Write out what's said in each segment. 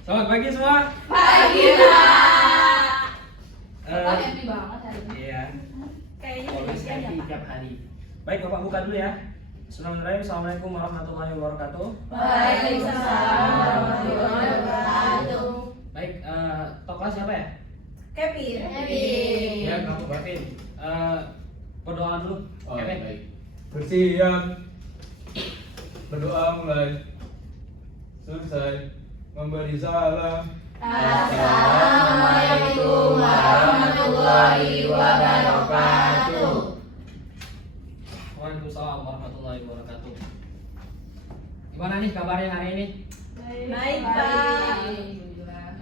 Selamat pagi semua. Pagi, Pak. Eh, Happy banget hari ini. Iya. Kayaknya Always demikian ya, happy Pak. tiap hari. Baik, Bapak buka dulu ya. Bismillahirrahmanirrahim. Assalamualaikum warahmatullahi wabarakatuh. Waalaikumsalam warahmatullahi wabarakatuh. Baik, tokoh siapa ya? Kevin. Ya, kamu Kevin. Berdoa dulu. Oh, Kevin. baik. Bersiap. Berdoa mulai. Selesai. Memberi salam. Assalamualaikum warahmatullahi wabarakatuh. Waalaikumsalam warahmatullahi wabarakatuh. Gimana nih kabarnya hari ini? Baik, Pak.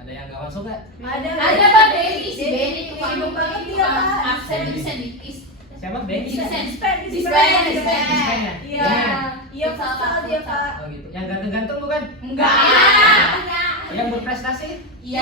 Ada yang nggak masuk nggak? Ada Pak Benny, si Benny tukang Sibuk banget dia, Pak. absen is Siapa? Benny? Dispen. Dispen. ya? Iya. Iya, Pak. Dia, Pak. Oh gitu. Yang ganteng-ganteng bukan? Enggak. Yang berprestasi? Iya.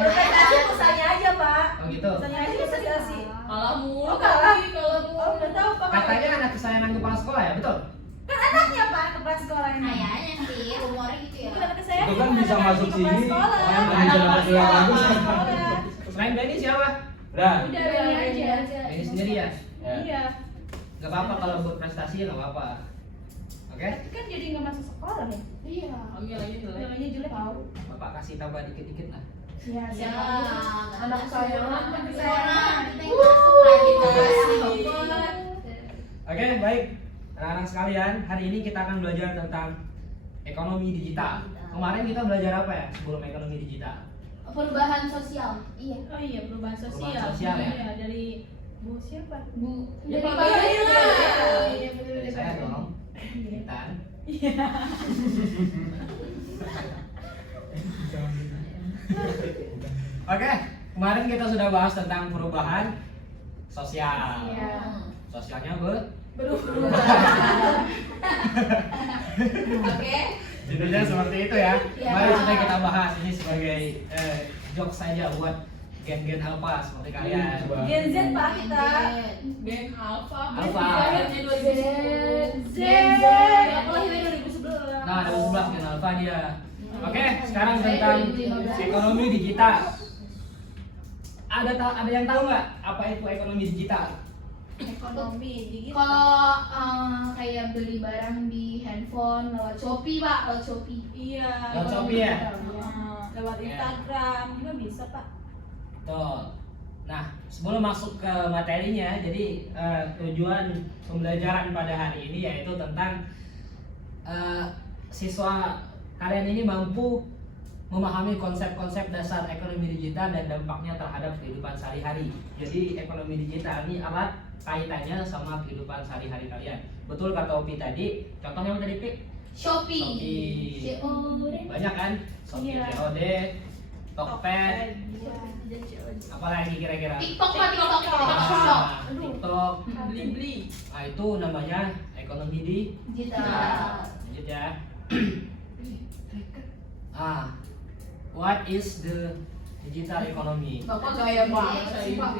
Berprestasi pusanya aja, Pak. Oh gitu. Pusanya aja berprestasi. Kalau mulu, Oh, kalah. kalau Oh, udah tahu, Pak. Katanya anak kesayangan kepala sekolah ya, betul? Kan anaknya, Pak, kepala sekolah ini. kayaknya sih rumornya gitu ya. Bukan anak saya. Itu kan bisa masuk kepala sini. sekolah. Yang Ada jalan Kepala bagus. sekolah. Selain Benny siapa? Udah. Udah Benny aja. Benny sendiri ya? Ya. Iya. Gak apa-apa kalau berprestasi ya gak apa-apa. Oke? Kan jadi nggak masuk sekolah ya? Iya. Nilainya jelek. Tahu. Bapak kasih tambah dikit-dikit lah. Iya, Ya, anak saya orang anak kita saya. yang masuk lagi kasih. Oke, baik. Anak-anak sekalian, hari ini kita akan belajar tentang ekonomi digital. Kemarin kita belajar apa ya sebelum ekonomi digital? Perubahan sosial. Iya. Oh iya, perubahan sosial. Perubahan sosial ya? Iya, dari Bu siapa? Bu. Ya, Dari Pak Pak Bayu Bayu lah. lah. Iya, betul. Dari saya dong. Intan. Iya. Oke, kemarin kita sudah bahas tentang perubahan sosial. Iya. Sosialnya Berubah. Oke. judulnya seperti itu ya. Iya. Mari sudah kita bahas ini sebagai jokes saja buat gen-gen alpha seperti kalian. Gen Z, Pak, kita. Gen Alpha. Alpha. Gen 2010. Z. Aku lahirnya 2011. Nah, ada 11 gen alpha dia. Oke, sekarang Saya tentang 2015. ekonomi digital. Ada yang tahu nggak apa itu ekonomi digital? Ekonomi digital. Kalau kayak beli barang di handphone lewat Shopee, Pak, lewat Shopee. Iya. Lewat Shopee ya? Lewat Ya. Instagram juga bisa, Pak. Tuh. Nah, sebelum masuk ke materinya, jadi tujuan pembelajaran pada hari ini yaitu tentang siswa kalian ini mampu memahami konsep-konsep dasar ekonomi digital dan dampaknya terhadap kehidupan sehari-hari. Jadi ekonomi digital ini erat kaitannya sama kehidupan sehari-hari kalian. Betul kata Opi tadi. Contohnya apa tadi, Pi? Shopee. Shopee. COD. Banyak kan? Shopee, Iya. COD, Tokped, Iya. apalagi kira-kira? TikTok, Pak, TikTok. Ah, TikTok. Beli-beli. Nah, itu namanya ekonomi Digital. lanjut ya. What is the digital economy? Bapak gaya banget sih, Pak.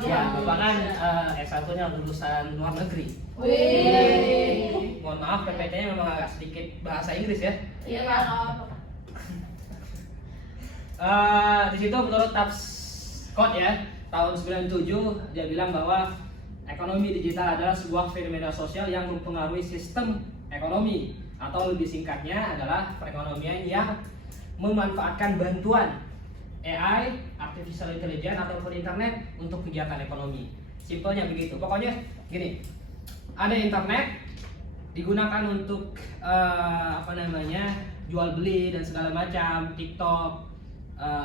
Ya, Bapak kan S1-nya lulusan luar negeri. Wih. Mohon maaf, PPT-nya memang agak sedikit bahasa Inggris ya. Iya, Pak. Di situ menurut Tabs Code ya, tahun 97 dia bilang bahwa ekonomi digital adalah sebuah fenomena sosial yang mempengaruhi sistem ekonomi, atau lebih singkatnya adalah perekonomian yang memanfaatkan bantuan AI, artificial intelligence ataupun internet untuk kegiatan ekonomi. Simpelnya begitu. Pokoknya gini, ada internet digunakan untuk jual beli dan segala macam, TikTok,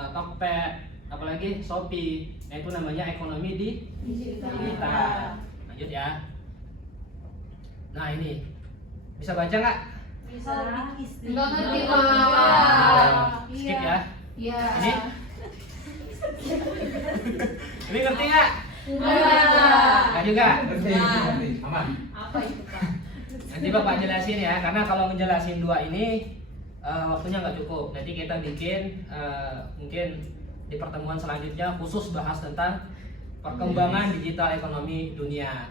Tokped, apalagi Shopee. Nah, itu namanya ekonomi digital. Lanjut ya. Nah, ini bisa baca nggak? Bisa. Enggak ngerti, Pak. Skip ya. Iya. Ini? Ini ngerti nggak? Nggak juga. Aman. Apa itu, Pak? Nanti Bapak jelasin ya, karena kalau ngejelasin dua ini waktunya nggak cukup. Nanti kita bikin mungkin di pertemuan selanjutnya khusus bahas tentang perkembangan digital ekonomi dunia.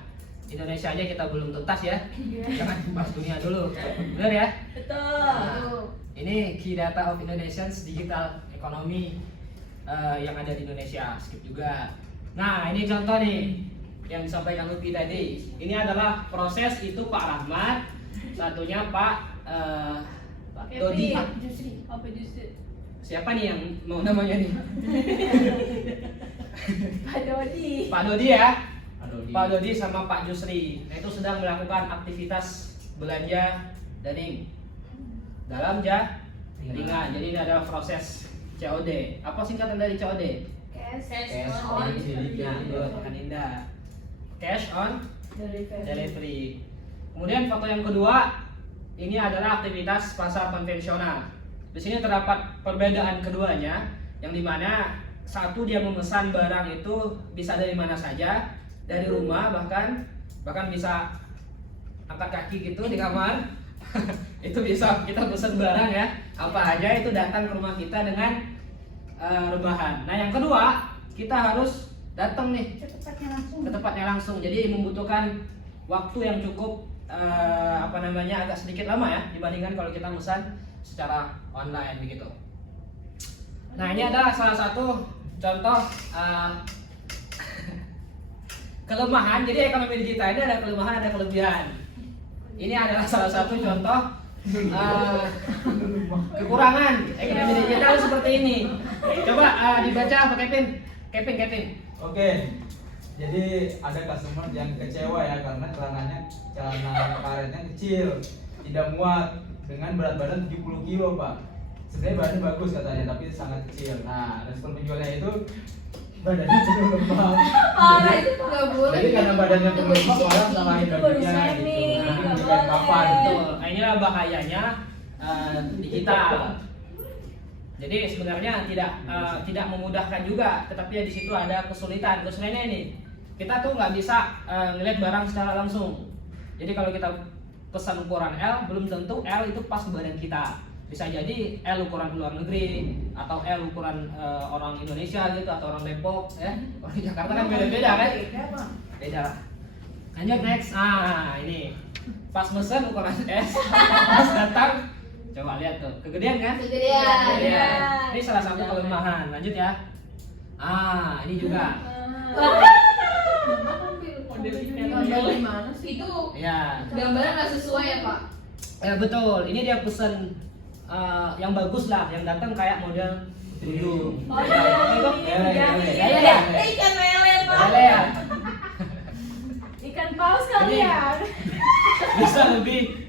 Indonesia aja kita belum tuntas ya, jangan bahas dunia dulu, benar ya? Betul. Nah, Ini Key Data of Indonesia's Digital Economy yang ada di Indonesia. Skip juga. Nah, ini contoh nih yang disampaikan Lutfi tadi. Ini adalah proses itu Pak Rahmat, satunya Pak Dodi. Justru. Apa justru? Siapa nih yang mau namanya nih? Pak Dodi. Pak Dodi ya. Aduh, Pak Dodi sama Pak Jusri. Nah, itu sedang melakukan aktivitas belanja daring dalam jaringan. Jadi ini adalah proses COD. Apa singkatan dari COD? Cash Cash on on delivery. Nah, itu rekan Indah. Cash on Delivery. delivery. Kemudian foto yang kedua, ini adalah aktivitas pasar konvensional. Di sini terdapat perbedaan keduanya, yang dimana satu dia memesan barang itu bisa dari mana saja, dari rumah bahkan bisa angkat kaki gitu di kamar. Itu bisa kita pesan barang ya, apa aja itu datang ke rumah kita dengan rebahan. Nah yang kedua, kita harus datang nih ke tempatnya langsung. Jadi membutuhkan waktu yang cukup agak sedikit lama ya dibandingkan kalau kita pesan secara online begitu. Nah ini adalah salah satu contoh kelemahan. Jadi ekonomi digital ini ada kelemahan, ada kelebihan. Ini adalah salah satu contoh kekurangan ekonomi digital seperti ini. Coba dibaca Pak Kevin. Oke. Jadi ada customer yang kecewa ya karena celana karetnya kecil, tidak muat dengan berat badan 70 kilo, Pak. Sebenarnya badannya bagus katanya, tapi sangat kecil. Nah, respon penjualnya itu badannya cenderung lemah. itu nggak boleh. Jadi karena badannya cenderung lemah, orang salahin Itu baru bajunya gitu. shaming, Nanti nggak dikatain boleh. kapan. Betul. Nah, inilah bahayanya digital. Jadi sebenarnya tidak memudahkan juga, tetapi di situ ada kesulitan. Kesulitannya ini, kita tuh nggak bisa ngeliat barang secara langsung. Jadi kalau kita pesan ukuran L, belum tentu L itu pas di badan kita. Bisa jadi L ukuran luar negeri atau L ukuran orang Indonesia gitu atau orang Depok ya. Orang di Jakarta kan beda-beda kan? Beda lah. Lanjut next. Ini pas mesen ukuran S, pas datang coba lihat tuh, kegedean kan? Kegedean. Kegedean. Ini salah satu kelemahan. Lanjut ya. Ini juga. Gambar gimana sih? Itu Ya. gambarnya nggak sesuai ya Pak? Betul. Ini dia pesen yang bagus lah, yang datang kayak model tuyul. Oh iya, Lele. ikan lele, Pak. Lele ya. Ikan paus kali Ini- ya. Bisa lebih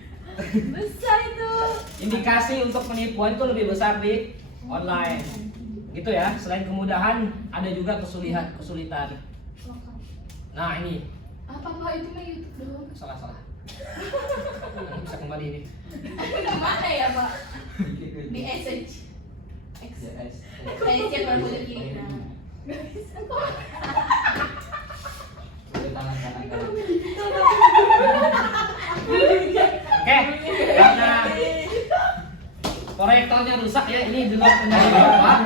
Besar itu. indikasi untuk penipuan itu lebih besar di online. Gitu ya. Selain kemudahan, ada juga kesulitan. Nah, ini Apa Pak itu mah YouTube doang? salah. Ini bisa kembali ini. Mana ya Pak? Di SH. X. Saya baru punya kiri. Tangan kanan. Oke, karena proyektornya rusak ya, ini di luar kendali Bapak.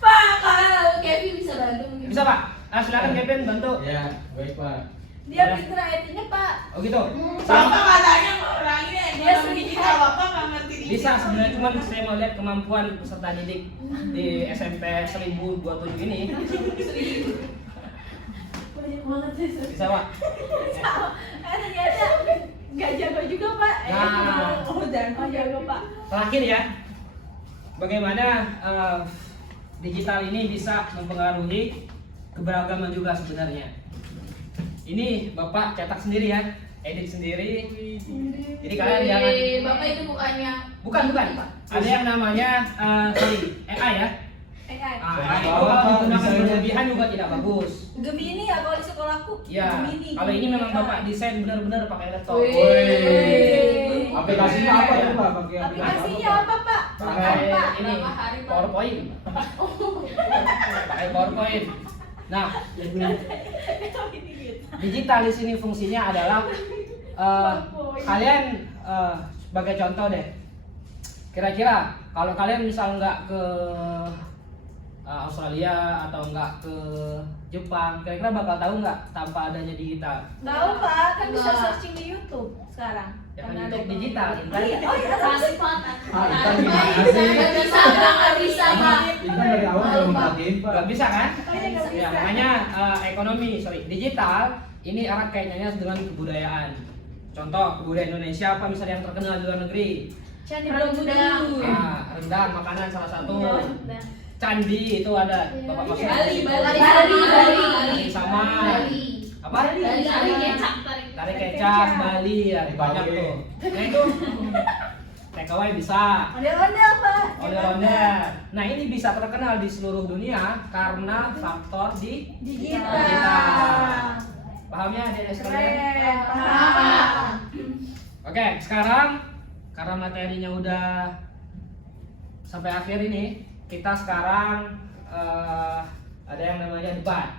Pak, kalau Kevin bisa bantu mungkin. Bisa Pak? Silakan Kevin bantu. Ya, baik Pak. Dia pinter IT-nya, Pak. Oh gitu. Bapak Sama. katanya orangnya dia digital, Bapak nggak ngerti digital. Bisa sebenarnya, cuman saya mau lihat kemampuan peserta didik di SMP 1027 ini. Banyak banget sih. Bisa Pak? Ternyata nggak jago juga, Pak. Nah. Oh, jago, Pak. Terakhir ya, bagaimana digital ini bisa mempengaruhi keberagaman juga sebenarnya. Ini Bapak cetak sendiri ya, edit sendiri. Jadi kalian jangan. Bapak itu bukannya. Bukan. Ada yang namanya AI ya. AI. AI itu kalau digunakan berlebihan juga tidak bagus. Gemini ya kalau di sekolahku. Ya, Gemini. kalau ini memang Bapak desain benar-benar pakai laptop. Wih. Aplikasinya apa tuh Pak? Pakai Aplikasinya apa, Pak? Pakai Pak, ini berapa hari, Pak? PowerPoint. Pakai PowerPoint. Nah, digital di sini fungsinya adalah kalian sebagai contoh deh. Kira-kira kalau kalian misal nggak ke Australia atau nggak ke Jepang, kira-kira bakal tahu nggak tanpa adanya digital? Tahu, Pak, kan bisa Enggak. searching di YouTube sekarang. Ya kan YouTube digital, Intan. Oh iya, kasih Pak. Intan gimana sih? Nggak bisa, Pak. Intan dari awal belum merhatiin Pak. Gak bisa kan? Nggak Ya, bisa. makanya digital ini erat kaitannya dengan kebudayaan. Contoh kebudayaan Indonesia apa misalnya yang terkenal di luar negeri? Candi Rendang. Rendang makanan salah satu. Iya. Candi itu ada. Bapak masuk. Bali sama apa? Tarik kecap. Tarik kecap Bali ya banyak tuh. Nah itu takeaway bisa. Ondel-ondel Pak. Ondel-ondel. Nah ini bisa terkenal di seluruh dunia karena faktor digital. Paham ya adik-adik sekalian? Keren. Paham. Oke, sekarang karena materinya udah sampai akhir ini, kita sekarang ada yang namanya debat.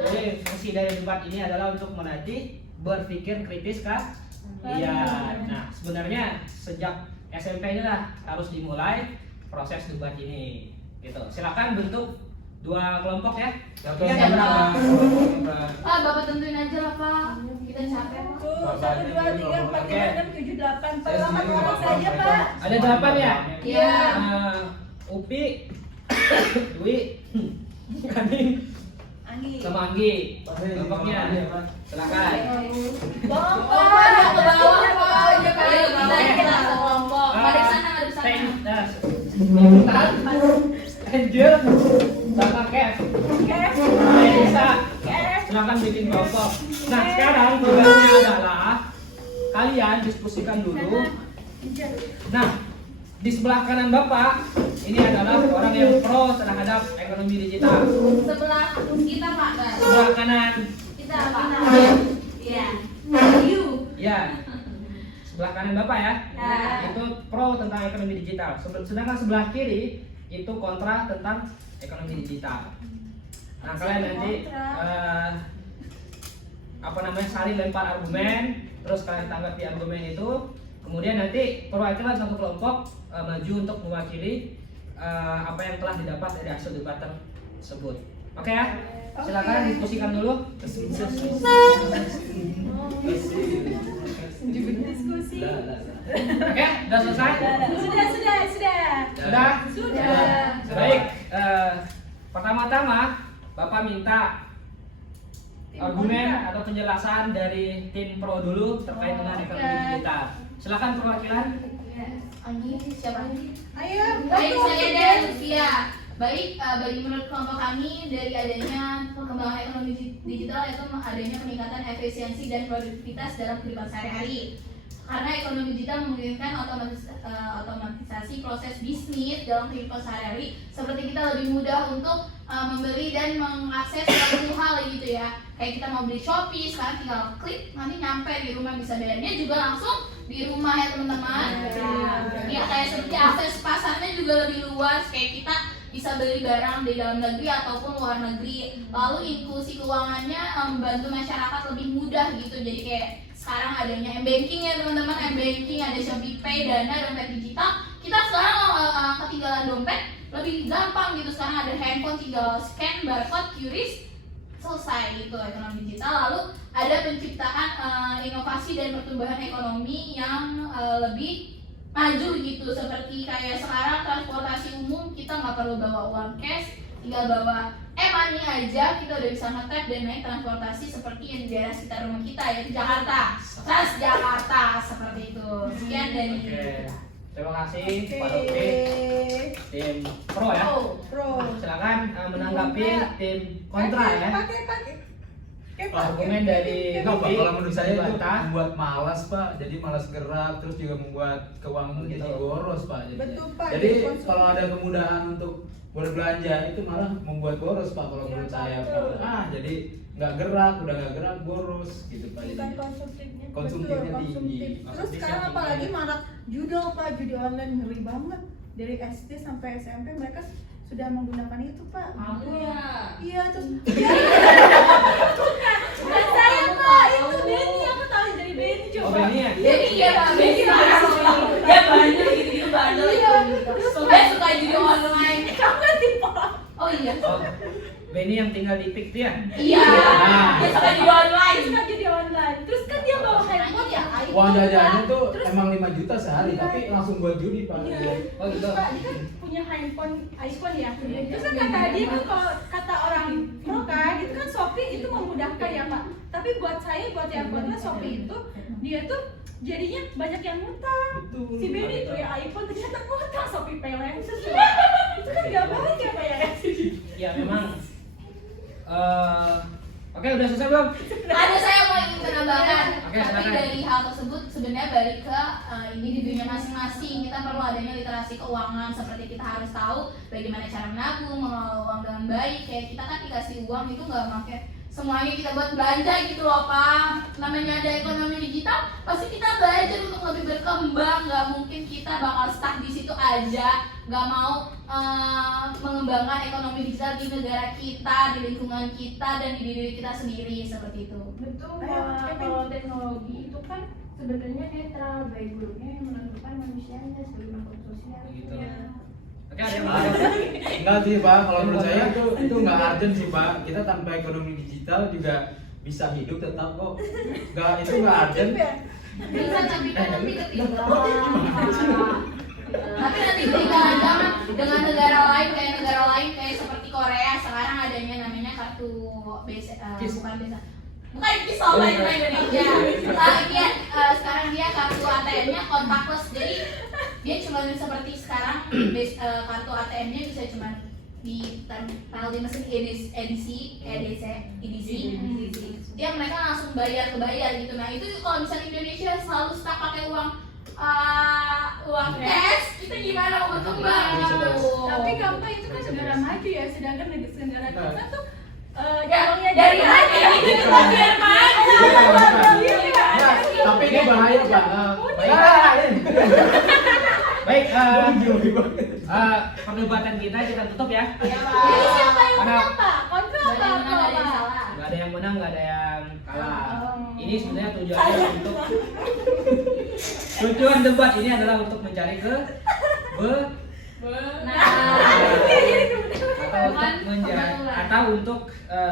Jadi fungsi dari debat ini adalah untuk melatih berpikir kritis kan? Iya. Nah, sebenarnya sejak SMP ini lah harus dimulai proses debat ini. Gitu. Silakan bentuk 2 kelompok ya. Oke, Ini ada siapa? berapa? Pak, Bapak tentuin aja lah, Pak. Kita capek, Pak. Tuh, 1, 2, 3, 4, 5, 6, 7, 8. Pak, Saya 8 sendiri orang nggak saja apa-apa, Pak. Ada 8 ya? Iya. Upi, Dwi, Kaning, Anggi. sama Anggi. Kelompoknya. Silakan. Bongkar. Pak, ke bawah, Pak. Aja, Pak. Ayo, kita kelompok. Ada di sana, ada di sana. Intan, Angel, sama Kev. Bisa. Silakan bikin kelompok. Nah sekarang tugasnya adalah kalian diskusikan dulu. Nah di sebelah kanan Bapak ini adalah orang yang pro terhadap ekonomi digital. Sebelah kita, Pak. Sebelah kanan, Kita, Pak. Iya. You. ya. Sebelah kanan Bapak ya. Ya. Itu pro tentang ekonomi digital. Sedangkan sebelah kiri itu kontra tentang ekonomi digital. Nah kalian nanti saling lempar argumen, terus kalian tanggapi argumen itu, kemudian nanti perwakilan satu kelompok maju untuk mewakili apa yang telah didapat dari hasil debat tersebut. Oke ya, silakan diskusikan dulu. Diskusi. Oke, udah selesai? Sudah? Baik, pertama-tama Bapak minta argumen atau penjelasan dari tim pro dulu terkait dengan ekonomi digital. Silakan perwakilan. Anggi, siapa Anggi? Ayo. Baik, saya dan Lutfia. Baik, bagi menurut kelompok kami dari adanya perkembangan ekonomi digital itu adanya peningkatan efisiensi dan produktivitas dalam kehidupan sehari-hari. Karena ekonomi digital memungkinkan otomatisasi proses bisnis dalam kehidupan sehari-hari, seperti kita lebih mudah untuk membeli dan mengakses suatu hal gitu ya. Kayak kita mau beli Shopee, sekarang tinggal klik, nanti nyampe di rumah, bisa bayarnya juga langsung di rumah ya teman-teman. Ya kayak seperti akses pasarnya juga lebih luas, kayak kita bisa beli barang di dalam negeri ataupun luar negeri. Lalu inklusi keuangannya membantu masyarakat lebih mudah gitu. Jadi kayak sekarang adanya m-banking ya teman-teman, m-banking, ada Shopee Pay, Dana, dompet digital. Kita sekarang ketinggalan dompet lebih gampang gitu. Sekarang ada handphone, tinggal scan barcode, QRIS, selesai gitu ekonomi digital. Lalu ada penciptaan inovasi dan pertumbuhan ekonomi yang lebih maju gitu, seperti kayak sekarang transportasi umum kita nggak perlu bawa uang cash, tinggal bawa money aja, kita udah bisa nge-tap dan naik transportasi seperti yang di daerah sekitar rumah kita, yaitu Jakarta, Transjakarta, seperti itu. Sekian dari Terima kasih Pak Lutfi, tim pro ya. Pro. Silakan menanggapi tim kontra ya. Pakai. Argumen dari Itu Pak, Lutfi kalau menurut saya itu dibantah. membuat malas Pak, jadi malas gerak, terus juga membuat keuangan jadi boros Pak. Betul, Pak. Jadi Jadi konsumsi. kalau ada kemudahan untuk berbelanja itu malah membuat boros Pak kalau Iya, menurut saya betul. Pak. Jadi nggak gerak, udah nggak gerak boros gitu Pak. Bukan Jadi konsumtifnya. Konsumtifnya Betul, tinggi. konsumtif. Terus Konsumtifnya sekarang tinggi. apalagi marak judul Pak, judi online ngeri banget. Dari SD sampai SMP mereka sudah menggunakan itu Pak. Iya terus. Bukan saya Pak, itu Benny, aku tahu dari Benny coba. Oh Benny ya? Jadi iya Pak, Benny ya banyak gitu bandel. Iya. Terus suka judi online. Kamu kan tipe. Oh iya. Oh, Benny yang tinggal di PIK tuh ya? Iya. Nah. Dia suka jadi online. Suka jadi online. Terus kan dia bawa handphone ya, iPhone. Uang jajannya tuh Terus emang 5 juta sehari, Iya. tapi langsung buat judi Pak. Iya. Oh gitu. Terus, Pak, dia kan punya handphone iPhone ya. Terus kan kata dia kan kalau kata orang pro kan, itu kan Shopee itu memudahkan ya Pak. Tapi buat saya, buat yang kontra Shopee itu, dia tuh jadinya banyak yang ngutang. Betul. Si Benny itu ya iPhone ternyata ngutang Shopee Pay Later. Itu kan nggak baik ya Pak ya. Ya memang. Oke, udah selesai belum? Ada saya mau ingin menambahkan, Oke, tapi silakan. dari hal tersebut sebenarnya balik ke individunya masing-masing. Kita perlu adanya literasi keuangan, seperti kita harus tahu bagaimana cara menabung, mengelola uang dengan baik. Kayak kita kan dikasih uang itu nggak pakai semuanya kita buat belanja gitu loh Pak. Namanya ada ekonomi digital, pasti kita belajar untuk lebih berkembang. Nggak mungkin kita bakal stuck di situ aja, nggak mau mengembangkan ekonomi digital di negara kita, di lingkungan kita, dan di diri kita sendiri seperti itu. Betul, Ayo, Pak. Kevin. Kalau teknologi itu kan sebenarnya netral, baik buruknya yang menentukan manusianya sebagai makhluk sosial. Gitu. Ya. Oke, ada yang mau nambah? Enggak sih Pak, kalau menurut saya itu nggak urgent sih Pak. Kita tanpa ekonomi digital juga bisa hidup tetap kok. Itu nggak urgent. Bisa, tapi kan nanti ketinggalan. Tapi nanti ketinggalan dengan negara lain kayak seperti Korea sekarang adanya namanya kartu bukan KIS loh Pak, itu Indonesia. Sekarang dia kartu ATM-nya contactless, jadi dia cuma seperti sekarang kartu ATM-nya bisa cuma ditempel di mesin EDC. Dia mereka langsung bayar gitu. Nah itu kalau misalnya Indonesia selalu stuck pakai uang cash, kita gimana mau berkembang? Tapi gampang itu kan negara maju ya, sedangkan negara kita tuh Dari hati itu kita biar maju. Tapi ini bahaya Pak. Baik, perdebatan kita tutup ya. Jadi siapa yang Karena- menang Pak? Kontra apa apa? Nggak ada yang menang, nggak ada yang kalah. Oh. Ini sebenarnya tujuannya untuk tujuan debat ini adalah untuk mencari atau untuk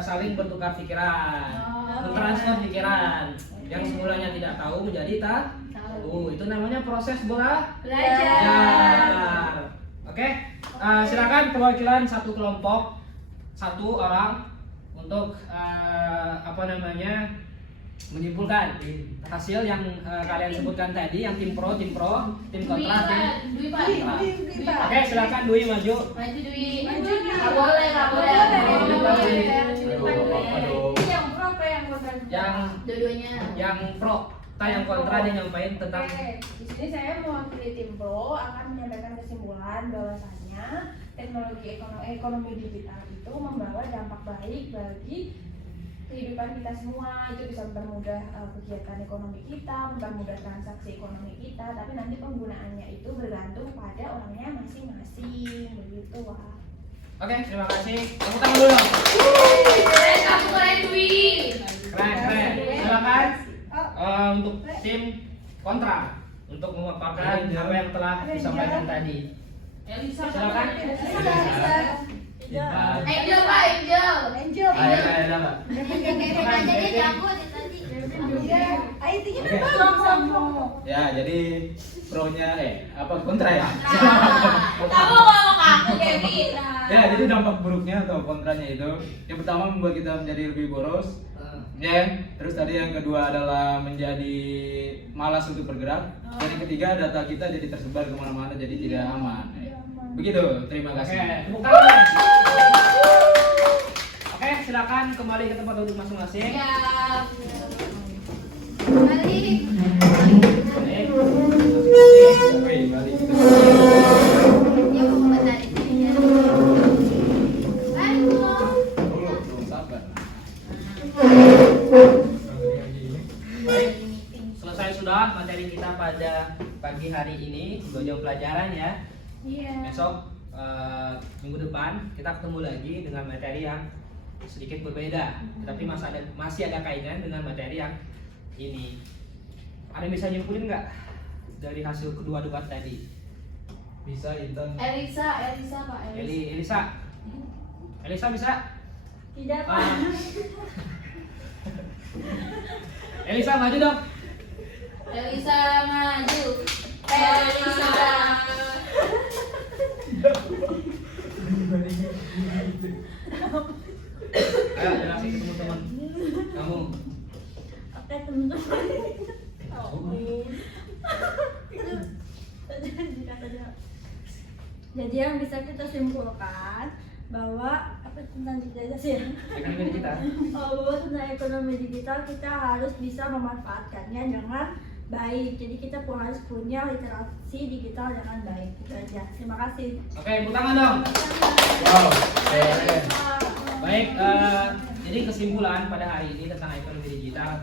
saling bertukar pikiran, mentransfer pikiran yang semulanya tidak tahu menjadi tahu. Itu namanya proses belajar. Oke, silakan perwakilan satu kelompok, satu orang untuk menyimpulkan hasil yang kalian sebutkan tadi, yang tim pro, tim kontra, tim Dwi Pak. Oke, silakan Dwi maju. Maju Dwi. Maju, Dwi. Nggak boleh. Ini yang pro apa yang kontra? Dua-duanya. Yang pro, yang kontra dia nyampain tentang Oke, di sini saya mewakili tim pro akan menyampaikan kesimpulan bahwasannya teknologi ekonomi digital itu membawa dampak baik bagi kehidupan kita semua. Itu bisa mempermudah kegiatan ekonomi kita, mempermudah transaksi ekonomi kita, tapi nanti penggunaannya itu bergantung pada orangnya masing-masing, begitu Wak. Oke, terima kasih. Tepuk tangan dulu. Keren Dwi. Keren. Silakan untuk tim kontra untuk memaparkan apa yang telah disampaikan tadi. Silakan. Angel Pak, Angel. Angel. Ayo Pak. Aja dia jago dari tadi. IT-nya Oke. kan bagus sama. Ya, jadi pro-nya kontra ya? Kamu ngomong aku Kevin. Ya, jadi dampak buruknya atau kontranya itu yang pertama membuat kita menjadi lebih boros. Ya, terus tadi yang kedua adalah menjadi malas untuk bergerak. Dan yang ketiga data kita jadi tersebar kemana-mana jadi tidak aman. Begitu, terima Oke, kasih. tepuk tangan. Oke, silakan kembali ke tempat duduk masing-masing. Siap. Baik. Balik. Wih, balik. Ya mau kembali. Balik dong. Belum sabar. Baik. Selesai sudah materi kita pada pagi hari ini, 2 jam pelajaran ya. Iya. Besok minggu depan kita ketemu lagi dengan materi yang sedikit berbeda, tapi masih ada kaitan dengan materi yang ini. Ada yang bisa nyimpulin nggak dari hasil kedua debat tadi? Bisa Intan. Elisa Pak. Elisa bisa? Tidak, Pak. Elisa maju dong. Elisa maju. Elisa. Ayo jelasin ke teman-teman kamu. Oke, teman-teman. Jadi yang bisa kita simpulkan bahwa apa tentang digitalisasi ya? Ekonomi digital. Bahwa tentang ekonomi digital kita harus bisa memanfaatkannya dengan baik. Jadi kita pun harus punya literasi digital dengan baik. Itu aja. Terima kasih. Oke, tepuk tangan dong. Wow, keren. Baik, jadi kesimpulan pada hari ini tentang ekonomi digital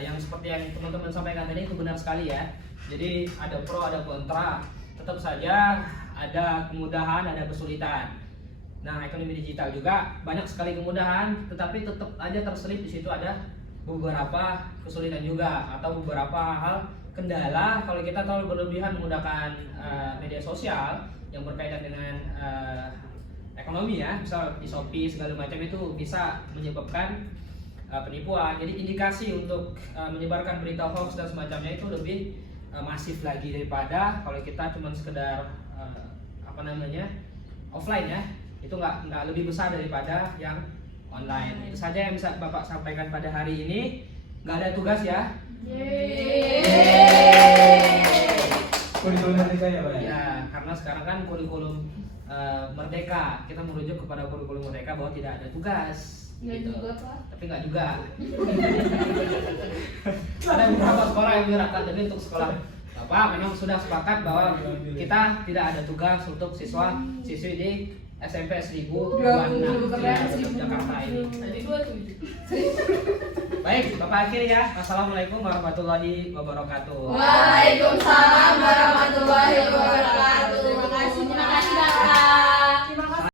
yang seperti yang teman-teman sampaikan tadi itu benar sekali ya. Jadi ada pro ada kontra, tetap saja ada kemudahan ada kesulitan. Nah ekonomi digital juga banyak sekali kemudahan, tetapi tetap aja terselip di situ ada beberapa kesulitan juga atau beberapa hal kendala kalau kita terlalu berlebihan menggunakan media sosial yang berkaitan dengan ekonomi ya, misal di Shopee segala macam itu bisa menyebabkan penipuan. Jadi indikasi untuk menyebarkan berita hoax dan semacamnya itu lebih masif lagi daripada kalau kita cuma sekedar offline ya, itu nggak lebih besar daripada yang online. Itu saja yang bisa Bapak sampaikan pada hari ini. Nggak ada tugas ya. Kurikulum merdeka ya Pak? Ya, karena sekarang kan kurikulum merdeka, kita merujuk kepada kurikulum merdeka bahwa tidak ada tugas. Nggak Gitu. juga, Pak. Tapi nggak juga. Ada beberapa sekolah yang menyerahkan, tapi untuk sekolah Bapak memang sudah sepakat bahwa kita tidak ada tugas untuk siswi di SMP 1026 Jakarta ini. Tadi 27. Baik, Bapak akhiri ya. Assalamualaikum warahmatullahi wabarakatuh. Waalaikumsalam warahmatullahi wabarakatuh. Terima kasih.